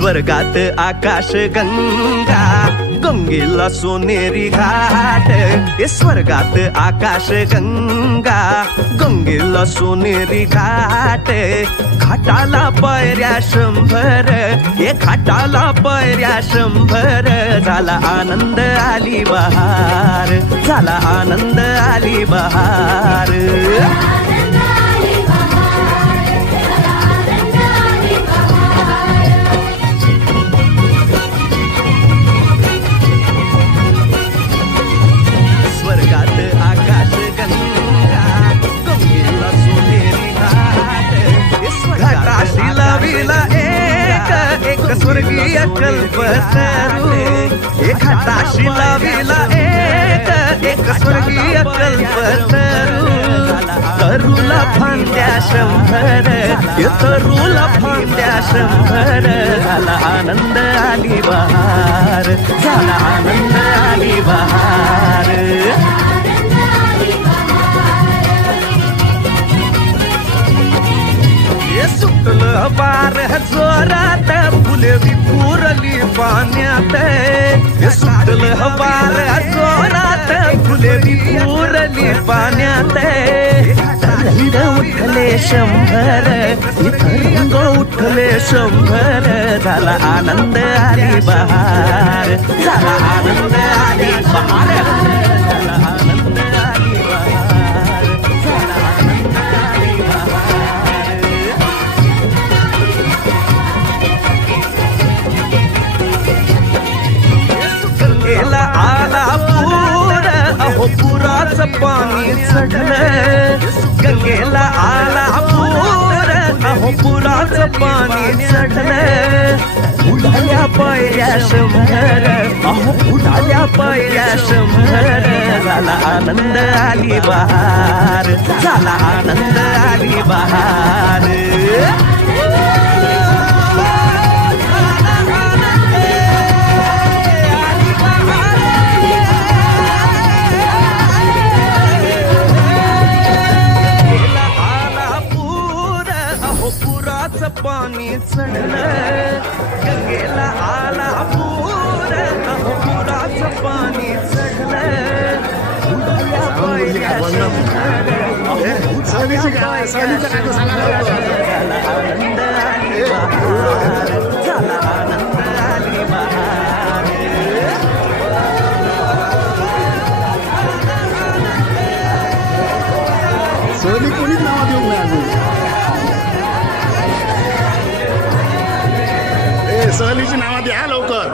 स्वर्गात आकाश गंगा, गंगेला सोनेरी घाट. स्वर्गात आकाश गंगा, गंगेला सोनेरी घाट. घाटाला पायऱ्या 100, घाटाला पायऱ्या 100. झाला आनंद आली बहार, झाला आनंद आली बहार. स्वर्गात आकाश गंगा, गंगेला सोनेरी घाट. घाटाशी लाविला एक स्वर्गीय कल्पतरू. घाटाशी लाविला एक स्वर्गीय कल्पतरू. तरुला फांद्या 100, तरुला फांद्या 100. झाला आनंद आली बहार, झाला आनंद आली बहार. सुटलं बार जोरात, फुले विखुरली पाण्यात. सुटलं बार जोरात, फुले विखुरली पाण्यात. तरंग उठले 100, तरंग उठले 100. झाला आनंद आली बहार, झाला आनंद आली बहार. झाला आनंद आली बहार, झाला आनंद आली बहार. गंगेला आला पूर, अहो पुराचं पाणी चढलं. गंगेला आला पूर, अहो पुराचं पाणी चढलं. उडाल्या पायऱ्या 100, अहो उडाल्या पायऱ्या 100. झाला आनंद आली बहार, झाला आनंद आली बहार. पुराचं पाणी चढलं. गंगेला आला पूर, अहो पुराचं पाणी चढलं. उडाल्या पायऱ्या 100, झाला आनंद आली बहार, झाला आनंद आली बहार. सहली कोणीच नाव देऊ नये अजून. सहलीची नावं द्या लवकर.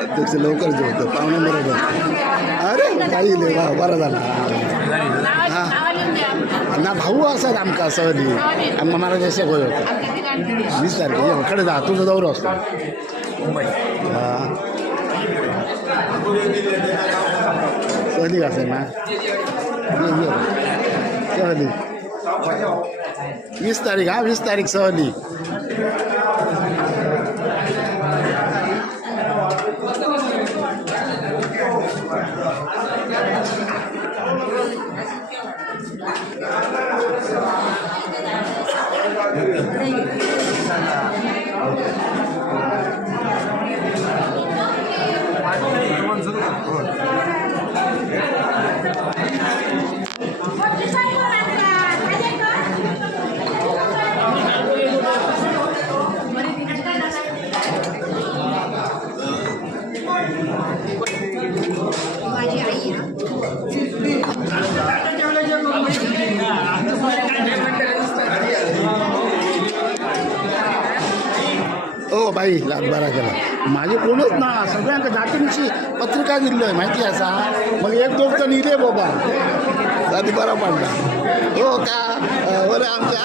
अध्यक्ष लवकर जेवतो पाहुणे बरोबर. अरे काही बरं झालं. हा ना भाऊ असतात आमका सहली आम्ही मला जसे गोय होतं 20 तारखेला कडे जा तुझं दौरा असतो. हां सहली असेल ना सहली 20 तारीख. हा 20 तारीख सहली. ओ बाई लाखबारा केला माझे कोणच ना सगळ्यांना जातींची पत्रिका दिली आहे माहिती असा. मग एक दोन तर इथे बाबा जाती बरा पडला हो का बरं आमच्या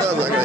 सगळे